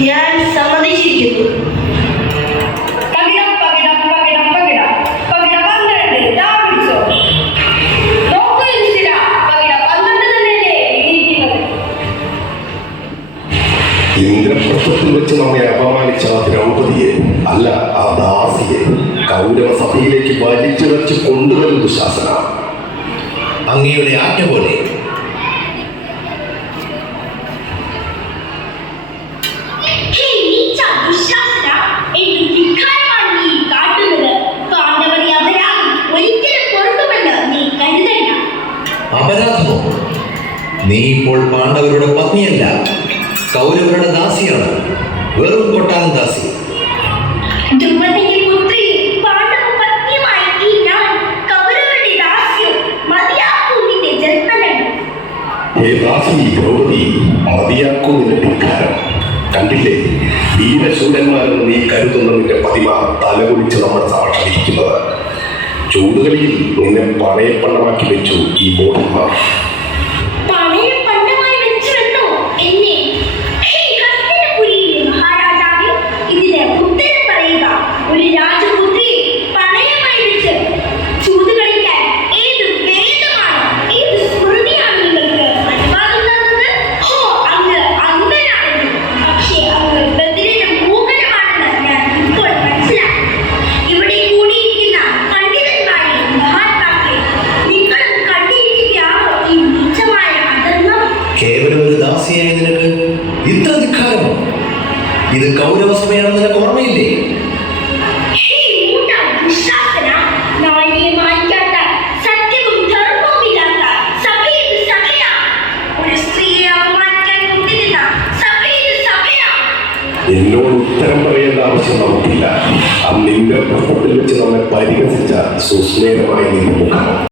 ഞാൻ സമ്മതിച്ചിരിക്കുന്നു. ഇന്ദ്രപ്രസ്ഥത്തിൽ വെച്ച് നമ്മെ അപമാനിച്ച ദ്രൗപതിയെ, അല്ല ആ ദാസിയെ, കൗരവ സഭയിലേക്ക് വലിച്ചിറച്ച് കൊണ്ടുവരും ദുശാസന. അങ്ങയുടെ ആജ്ഞ പോലെ. അപരാധമോ? നീ ഇപ്പോൾ പാണ്ഡവരുടെ പത്നിയല്ല, കൗരവരുടെ ദാസിയാണ്. വെറും കൊട്ടാരം ദാസി. കണ്ടില്ലേ, വീരശൂരന്മാരെന്ന് നീ കരുതുന്നതിന്റെ പതിമ തലകുടിച്ച് നമ്മുടെ സാക്ഷരിക്കുന്നത്. ചൂടുകളിൽ നിന്നെ പണയപ്പണമാക്കി വെച്ചു ഈ മൂഢന്മാർ. കേവലം ഒരു ദാസിയായ നിനക്ക് ഇത്ര ധിക്കാരമോ? ഇത് കൗരവസഭയാണെന്ന് നിനക്ക് ഓർമ്മയില്ലേ? എന്നോട് ഉത്തരം പറയേണ്ട ആവശ്യം നമുക്കില്ല. അന്ന് നിന്റെ പ്രശ്നത്തിൽ വെച്ച് നമ്മെ പരിഹസിച്ച സുസ്മേരമായി നിന്റെ മുഖം